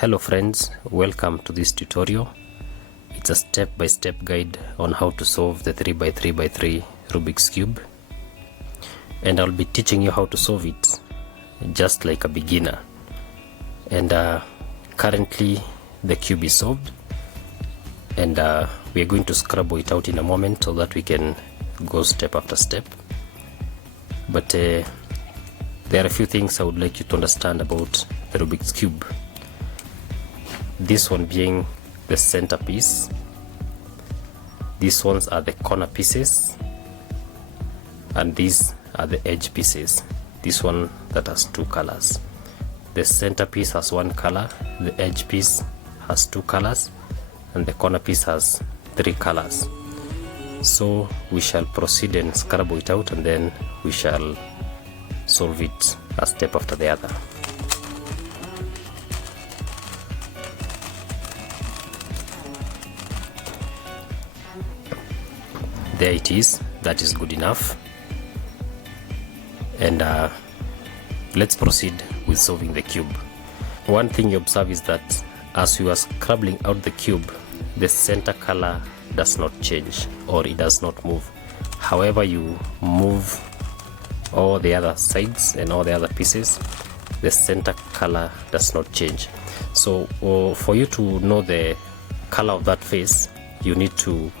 Hello friends, welcome to this tutorial. It's a step-by-step guide on how to solve the 3x3x3 Rubik's Cube, and I'll be teaching you how to solve it just like a beginner. And currently the cube is solved, and we are going to scrabble it out in a moment so that we can go step after step. But there are a few things I would like you to understand about the Rubik's Cube. This one being the centerpiece, these ones are the corner pieces, and these are the edge pieces. This one that has two colors. The centerpiece has one color, the edge piece has two colors, and the corner piece has three colors. So we shall proceed and scrabble it out, and then we shall solve it a step after the other. There it is, that is good enough. And let's proceed with solving the cube. One thing you observe is that as you are scrabbling out the cube, the center color does not change, or it does not move. However, you move all the other sides and all the other pieces, the center color does not change. So for you to know the color of that face, you need to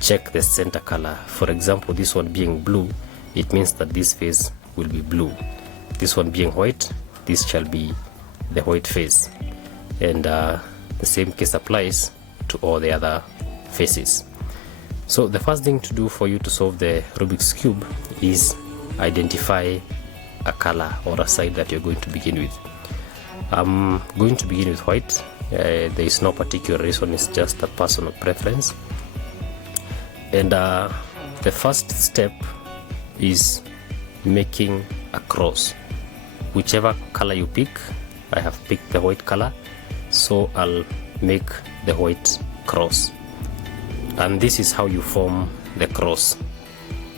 check the center color. For example, this one being blue, it means that this face will be blue. This one being white, this shall be the white face. And the same case applies to all the other faces. So the first thing to do for you to solve the Rubik's Cube is identify a color or a side that you're going to begin with. I'm going to begin with white. There is no particular reason, it's just a personal preference. And the first step is making a cross. Whichever color you pick, I have picked the white color, so I'll make the white cross. And this is how you form the cross.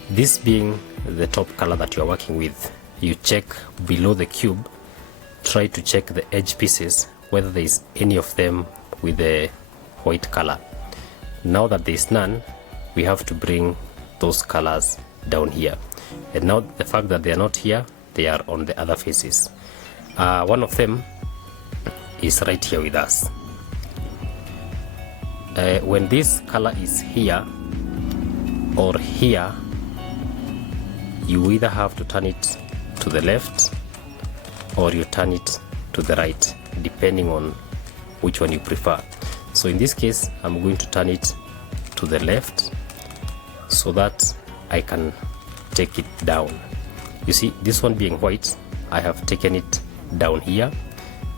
This being the top color that you are working with, you check below the cube, try to check the edge pieces, whether there is any of them with the white color. Now that there is none, we have to bring those colors down here. And now the fact that they are not here, they are on the other faces. One of them is right here with us. When this color is here or here, you either have to turn it to the left or you turn it to the right, depending on which one you prefer. So in this case, I'm going to turn it to the left so that I can take it down. You see, this one being white, I have taken it down here.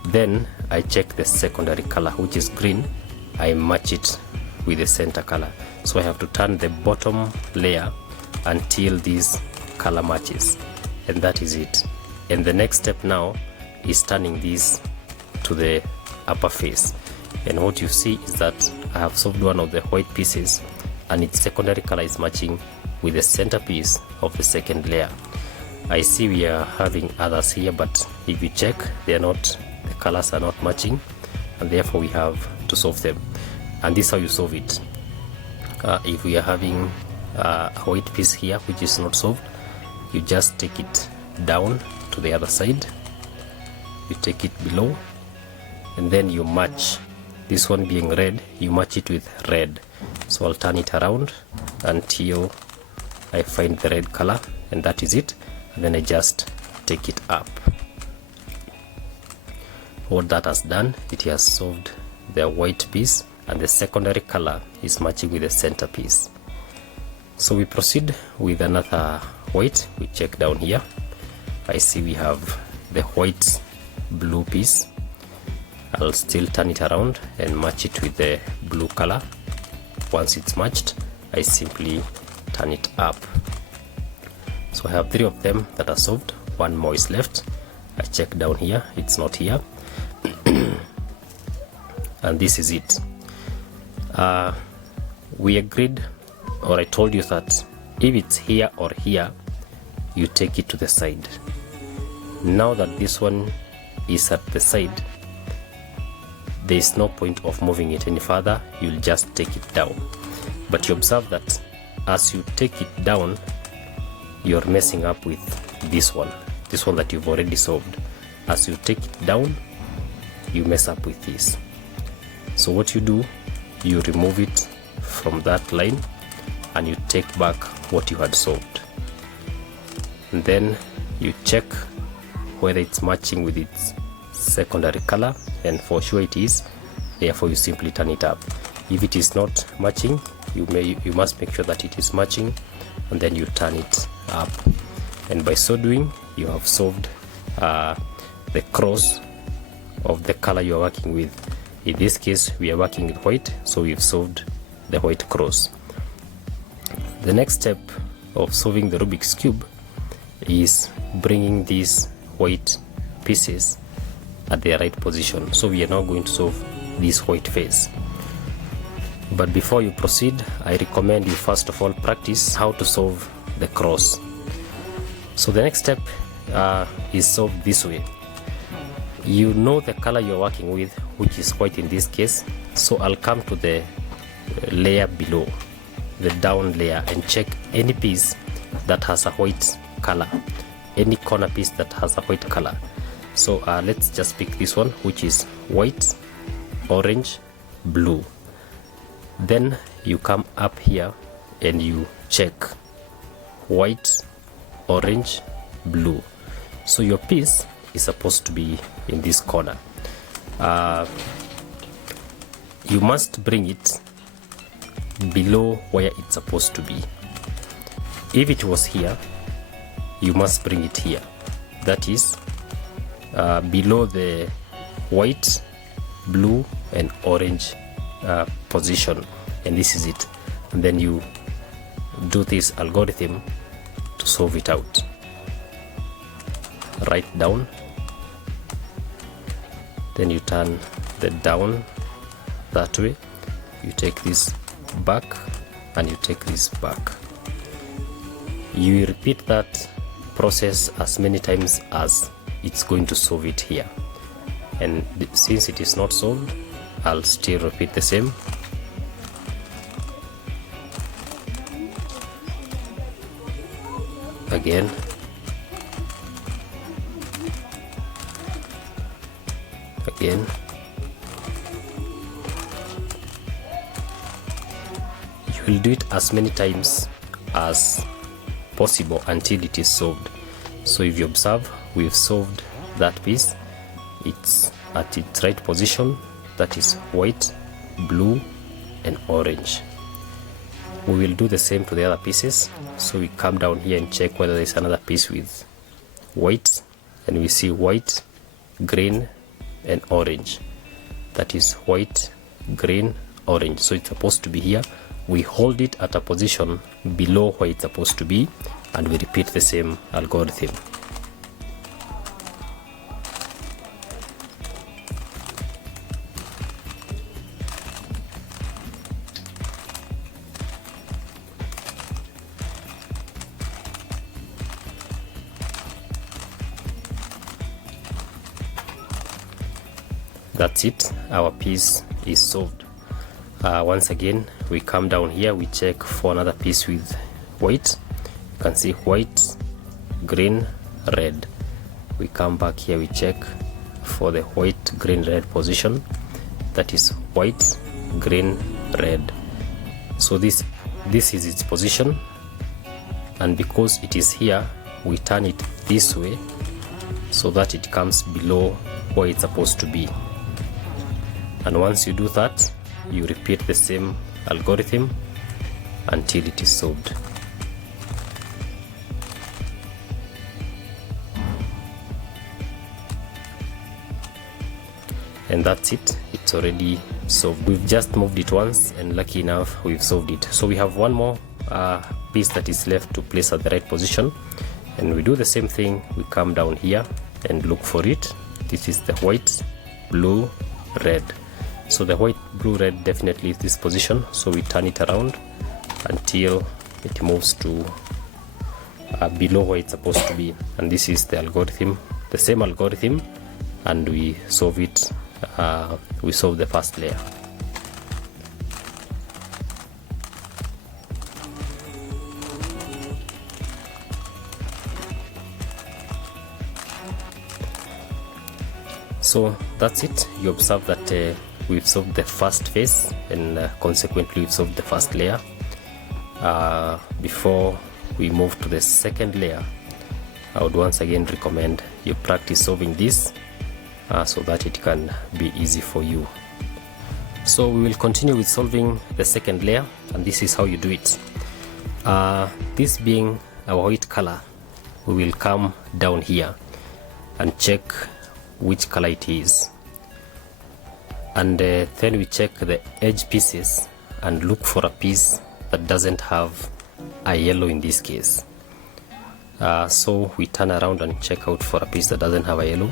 Then I check the secondary color, which is green. I match it with the center color. So I have to turn the bottom layer until this color matches, and that is it. And the next step now is turning this to the upper face. And what you see is that I have solved one of the white pieces, and its secondary color is matching with the centerpiece of the second layer. I see we are having others here, but if you check, they are not, the colors are not matching, and therefore we have to solve them. And this is how you solve it. If we are having a white piece here which is not solved, you just take it down to the other side, you take it below, and then you match. This one being red, you match it with red. So I'll turn it around until I find the red color, and that is it. And then I just take it up. What that has done, it has solved the white piece, and the secondary color is matching with the centerpiece. So we proceed with another white. We check down here. I see we have the white blue piece. I'll still turn it around and match it with the blue color. Once it's matched, I simply turn it up. So I have three of them that are solved. One more is left. I check down here, it's not here. And this is it. We agreed, or I told you that if it's here or here, you take it to the side. Now that this one is at the side, there is no point of moving it any further. You'll just take it down. But you observe that as you take it down, you're messing up with this one that you've already solved. As you take it down, you mess up with this. So what you do, you remove it from that line and you take back what you had solved, and then you check whether it's matching with its secondary color, and for sure it is. Therefore you simply turn it up. If it is not matching, you must make sure that it is matching, and then you turn it up. And by so doing, you have solved the cross of the color you are working with. In this case we are working with white, so we've solved the white cross. The next step of solving the Rubik's Cube is bringing these white pieces at their right position. So we are now going to solve this white face. But before you proceed, I recommend you first of all practice how to solve the cross. So the next step is solved this way. You know the color you're working with, which is white in this case. So I'll come to the layer below, the down layer, and check any piece that has a white color, any corner piece that has a white color. So let's just pick this one, which is white, orange, blue. Then you come up here and you check white, orange, blue. So your piece is supposed to be in this corner. You must bring it below where it's supposed to be. If it was here, you must bring it here. That is below the white, blue and orange position, and this is it. And then you do this algorithm to solve it out. Write down, then you turn the down that way, you take this back and you take this back. You repeat that process as many times as it's going to solve it here. And since it is not solved, I'll still repeat the same. Again. Again. You will do it as many times as possible until it is solved. So if you observe, we've solved that piece. It's at its right position, that is white, blue and orange. We will do the same to the other pieces. So we come down here and check whether there's another piece with white, and we see white, green and orange. That is white, green, orange. So it's supposed to be here. We hold it at a position below where it's supposed to be, and we repeat the same algorithm. That's it, our piece is solved. Once again, we come down here, we check for another piece with white. You can see white, green, red. We come back here, we check for the white, green, red position. That is white, green, red. So this is its position, and because it is here, we turn it this way so that it comes below where it's supposed to be. And once you do that, you repeat the same algorithm until it is solved. And that's it, it's already solved. We've just moved it once, and lucky enough we've solved it. So we have one more piece that is left to place at the right position, and we do the same thing. We come down here and look for it. This is the white, blue, red. So the white, blue, red definitely is this position, so we turn it around until it moves to below where it's supposed to be. And this is the algorithm, the same algorithm, and we solve it we solve the first layer. So that's it. You observe that we've solved the first phase, and consequently we've solved the first layer. Before we move to the second layer, I would once again recommend you practice solving this so that it can be easy for you. So we will continue with solving the second layer, and this is how you do it. This being our white color, we will come down here and check which color it is, and then we check the edge pieces and look for a piece that doesn't have a yellow in this case. So we turn around and check out for a piece that doesn't have a yellow.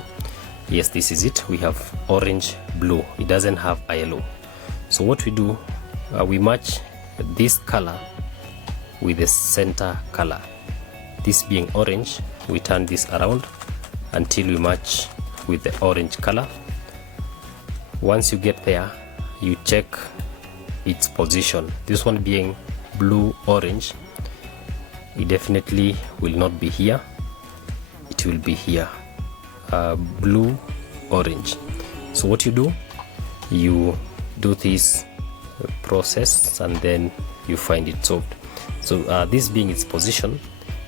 Yes, this is it. We have orange blue, it doesn't have a yellow. So what we do, we match this color with the center color. This being orange, we turn this around until we match with the orange color. Once you get there, you check its position. This one being blue orange, it definitely will not be here, it will be here. Blue orange. So what you do, you do this process and then you find it solved. So this being its position,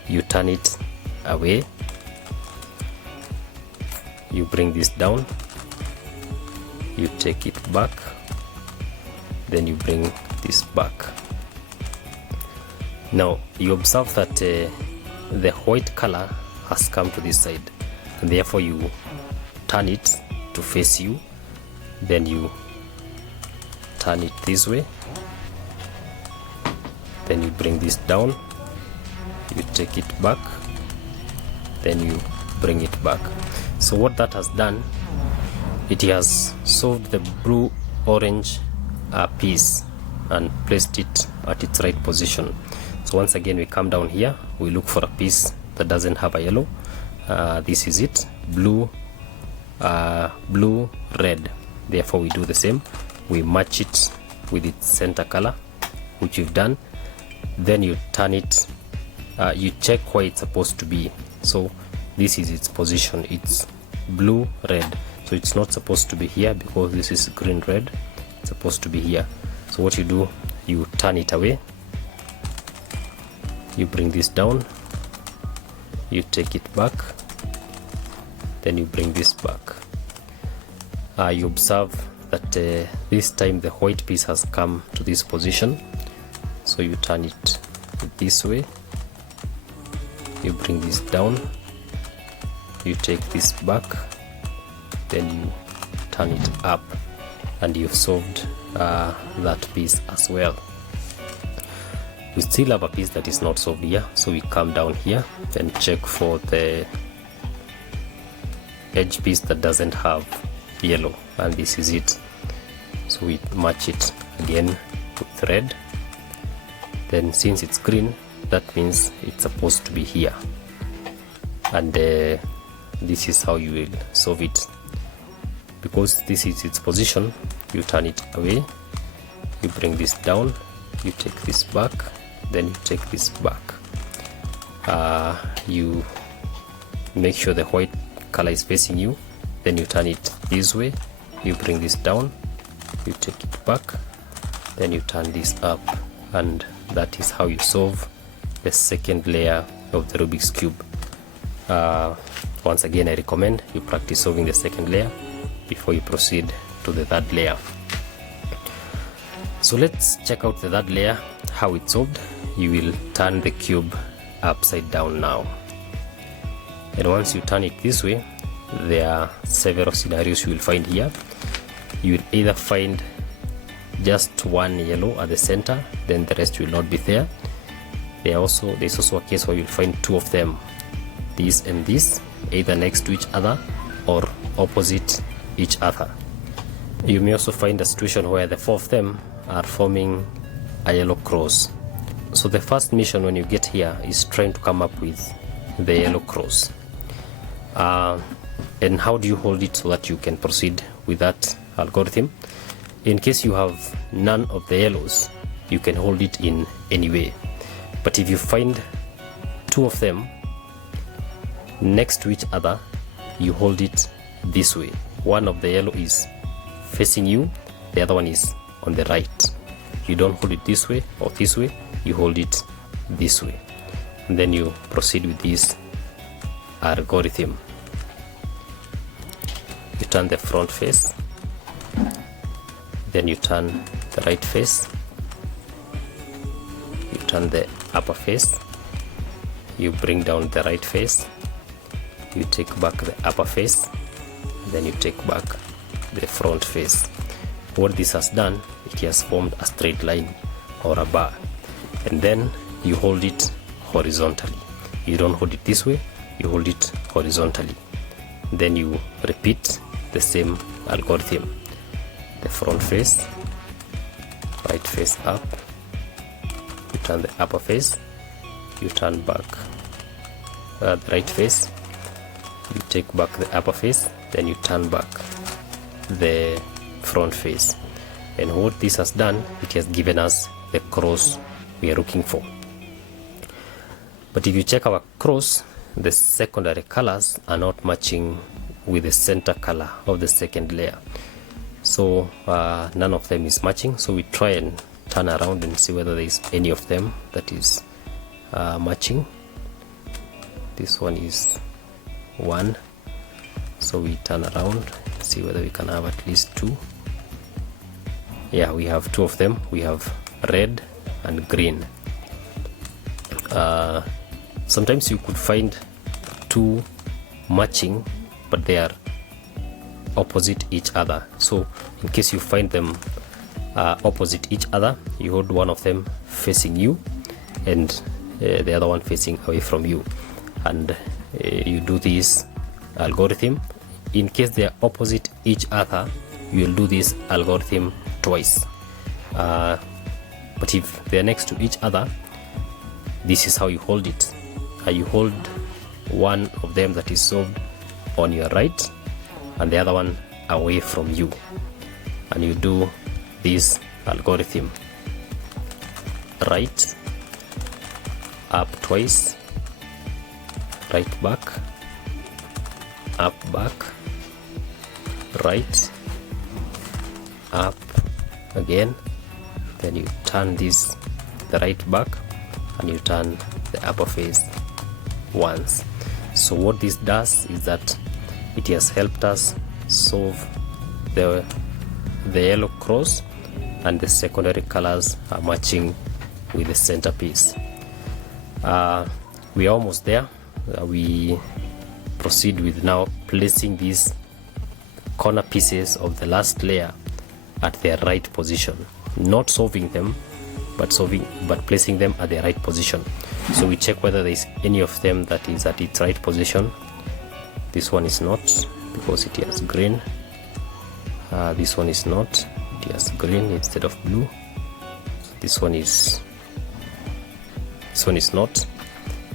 you turn it away, you bring this down, you take it back, then you bring this back. Now you observe that the white color has come to this side, and therefore you turn it to face you, then you turn it this way, then you bring this down, you take it back, then you bring it back. So what that has done, it has solved the blue orange piece and placed it at its right position. So once again we come down here, we look for a piece that doesn't have a yellow. This is it, blue, blue, red. Therefore we do the same, we match it with its center color, which you've done. Then you turn it, you check where it's supposed to be. So this is its position, it's blue, red. So it's not supposed to be here because this is green, red. It's supposed to be here. So what you do, you turn it away, you bring this down, you take it back, then you bring this back. You observe that this time the white piece has come to this position, so you turn it this way, you bring this down, you take this back, then you turn it up, and you've solved that piece as well. We still have a piece that is not solved here, so we come down here and check for the edge piece that doesn't have yellow, and this is it. So we match it again with red. Then since it's green, that means it's supposed to be here, and this is how you will solve it. Because this is its position, you turn it away, you bring this down, you take this back, then you take this back. You make sure the white color is facing you, then you turn it this way, you bring this down, you take it back, then you turn this up, and that is how you solve the second layer of the Rubik's Cube. Once again, I recommend you practice solving the second layer before you proceed to the third layer. So let's check out the third layer, how it's solved. You will turn the cube upside down now, and once you turn it this way, there are several scenarios you will find here. You will either find just one yellow at the center, then the rest will not be there. There's also a case where you'll find two of them, this and this, either next to each other or opposite each other. You may also find a situation where the four of them are forming a yellow cross. So the first mission when you get here is trying to come up with the yellow cross. And how do you hold it so that you can proceed with that algorithm? In case you have none of the yellows, you can hold it in any way. But if you find two of them next to each other, you hold it this way. One of the yellow is facing you, the other one is on the right. You don't hold it this way or this way, you hold it this way. And then you proceed with this algorithm. You turn the front face, then you turn the right face, you turn the upper face, you bring down the right face, you take back the upper face, then you take back the front face. What this has done, it has formed a straight line or a bar, and then you hold it horizontally. You don't hold it this way, you hold it horizontally. Then you repeat the same algorithm. The front face, right face up, you turn the upper face, you turn back the right face, you take back the upper face, then you turn back the front face. And what this has done, it has given us the cross we are looking for. But if you check our cross, the secondary colors are not matching with the center color of the second layer. So none of them is matching, so we try and turn around and see whether there is any of them that is matching. This one is one, so we turn around, see whether we can have at least two. Yeah, we have two of them. We have red and green. Sometimes you could find two matching, but they are opposite each other. So in case you find them opposite each other, you hold one of them facing you and the other one facing away from you, and you do this algorithm. In case they are opposite each other, you will do this algorithm twice. But if they are next to each other, this is how you hold it. You hold one of them that is solved on your right and the other one away from you, and you do this algorithm: right, up twice, right back, up back, right, up again, then you turn this the right back and you turn the upper face once. So what this does is that it has helped us solve the yellow cross, and the secondary colors are matching with the centerpiece. We are almost there. We proceed with now placing these corner pieces of the last layer at their right position, not solving them, but placing them at their right position. So we check whether there is any of them that is at its right position. This one is not, because it has green. This one is not, it has green instead of blue. This one is not,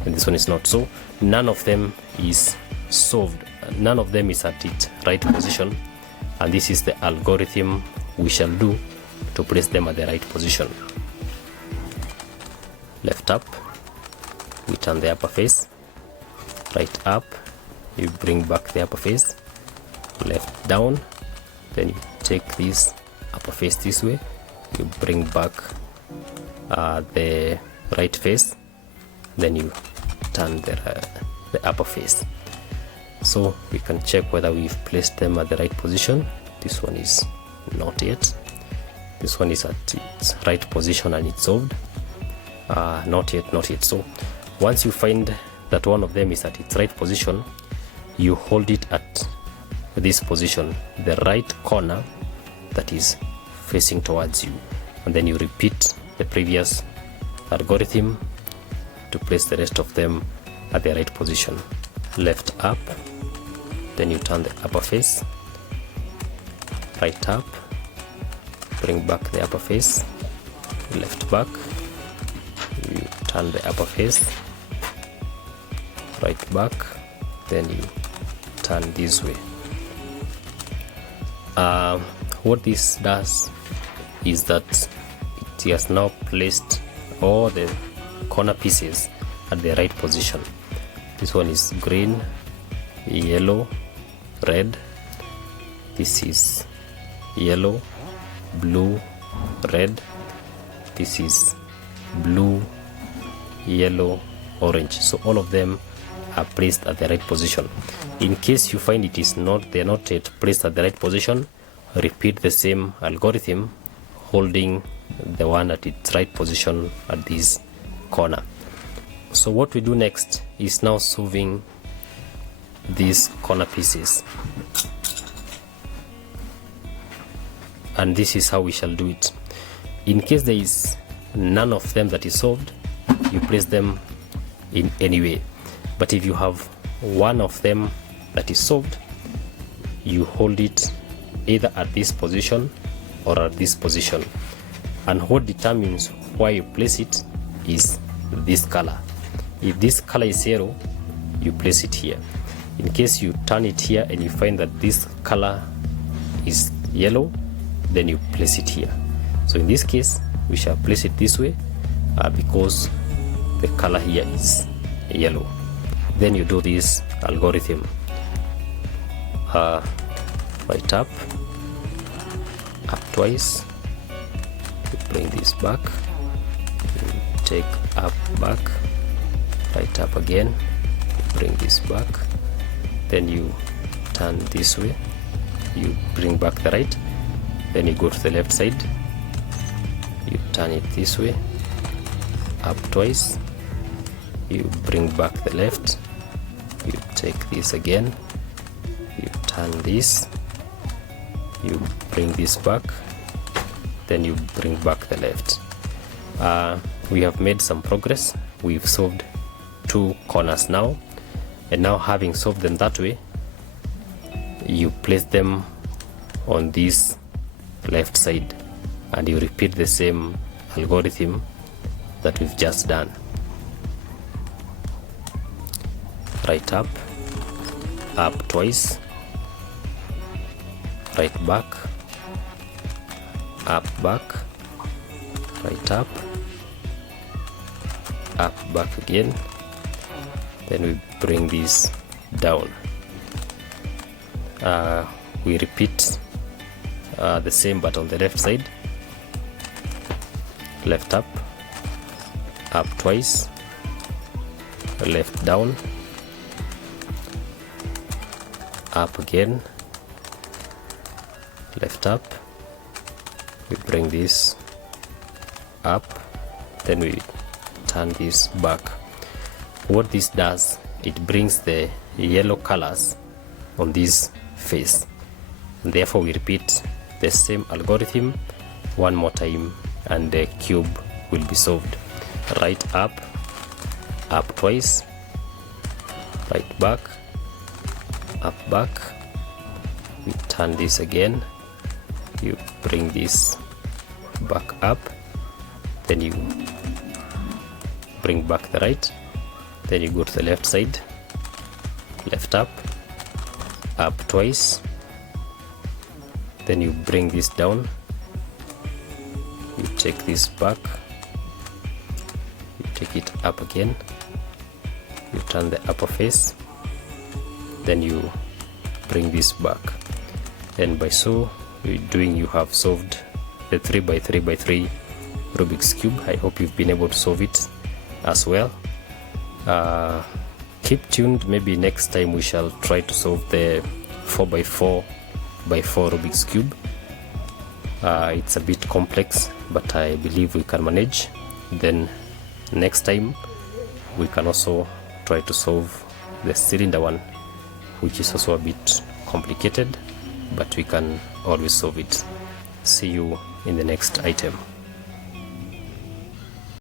and this one is not. So none of them is solved, none of them is at its right position, and this is the algorithm we shall do to place them at the right position. Left up, we turn the upper face. Right up, you bring back the upper face. Left down, then you take this upper face this way, you bring back the right face, then you turn the upper face. So we can check whether we've placed them at the right position. This one is not yet. This one is at its right position and it's solved. Not yet. So once you find that one of them is at its right position, you hold it at this position, the right corner that is facing towards you, and then you repeat the previous algorithm to place the rest of them at the right position. Left up, then you turn the upper face. Right up, bring back the upper face. Left back, you turn the upper face. Right back, then you turn this way. What this does is that it has now placed all the corner pieces at the right position. This one is green, yellow, red. This is yellow, blue, red. This is blue, yellow, orange. So all of them are placed at the right position. In case you find they're not yet placed at the right position, repeat the same algorithm, holding the one at its right position at this corner. So what we do next is now solving these corner pieces, and this is how we shall do it. In case there is none of them that is solved, you place them in any way. But if you have one of them that is solved, you hold it either at this position or at this position. And what determines where you place it is this color. If this color is yellow, you place it here. In case you turn it here and you find that this color is yellow, then you place it here. So in this case, we shall place it this way because the color here is yellow. Then you do this algorithm. Right up twice, you bring this back, you take up, back, right up again, you bring this back, then you turn this way, you bring back the right, then you go to the left side, you turn it this way, up twice, you bring back the left, you take this again, you turn this, you bring this back, then you bring back the left. We have made some progress. We've solved 2 corners now, and now having solved them that way, you place them on this left side and you repeat the same algorithm that we've just done. Right up twice, right back, back, right up, back again, then we bring this down. We repeat the same but on the left side. Left up twice, left down, up again, left up, we bring this up, then we turn this back. What this does, it brings the yellow colors on this face, and therefore we repeat the same algorithm one more time and the cube will be solved. Right up twice, right back, back, we turn this again, you bring this back up, then you bring back the right, then you go to the left side, left up twice, then you bring this down, you take this back, you take it up again, you turn the upper face, then you bring this back, and by so doing you have solved the 3x3x3 Rubik's Cube. I hope you've been able to solve it as well. Keep tuned, maybe next time we shall try to solve the 4x4 Rubik's Cube. It's a bit complex, but I believe we can manage. Then next time we can also try to solve the cylinder one, which is also a bit complicated, but we can always solve it. See you in the next item.